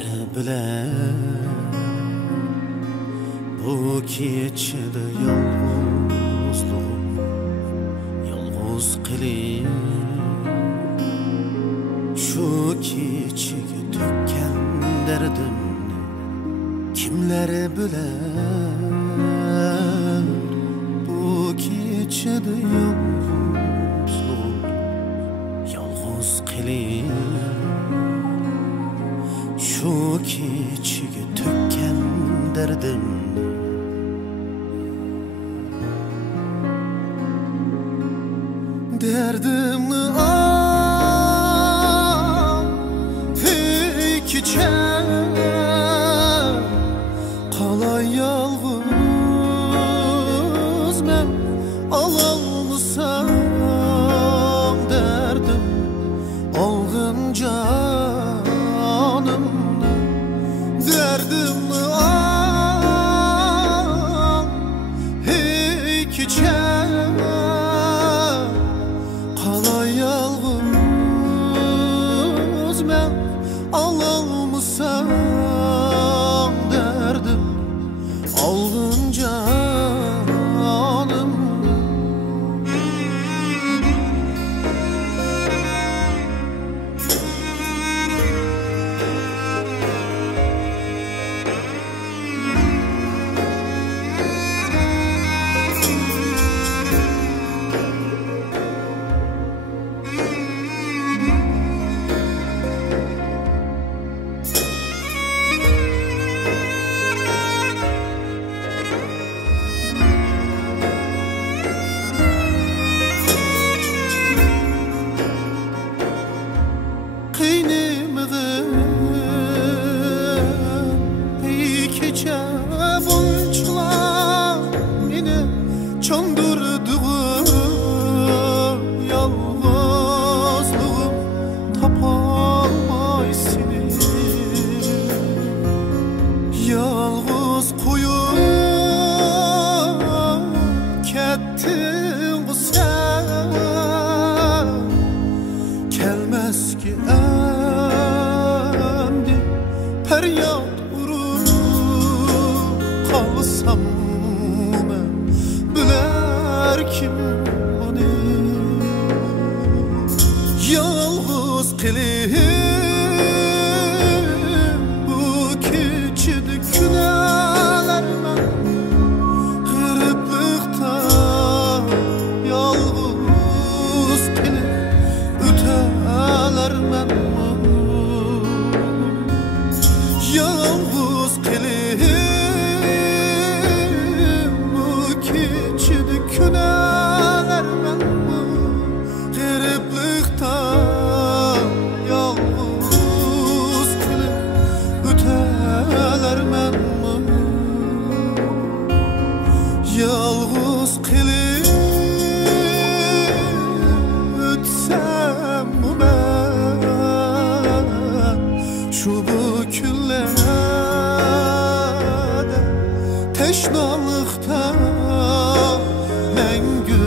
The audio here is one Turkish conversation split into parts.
bile bu keçide yalnızlığım yalnız kılayım. Şu keçige tökken derdimni kimler biler? Bu keçide yalnızlığım yalnız kılayım. Şu keçige tökken derdimni derdimni al hey keçen qalay yalğız men alalmısam derdim alğın canımni derdimni al hey keçen qalay yalğız men alalmısam derdim alğın canım. Yalğız koyup kettin bu sen kelmez ki endi feryat urup kalsam men biler kim bunu yalğız kılıp yalnız kılıp bu keçidi künelermen mi gırıplıktan yalnız kılıp ötelermen mi yalnız kılıp ötsem mi ben şu bu küllerde teşnalıkta mengü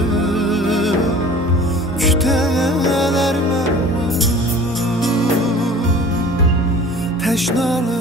küteler men teşnalık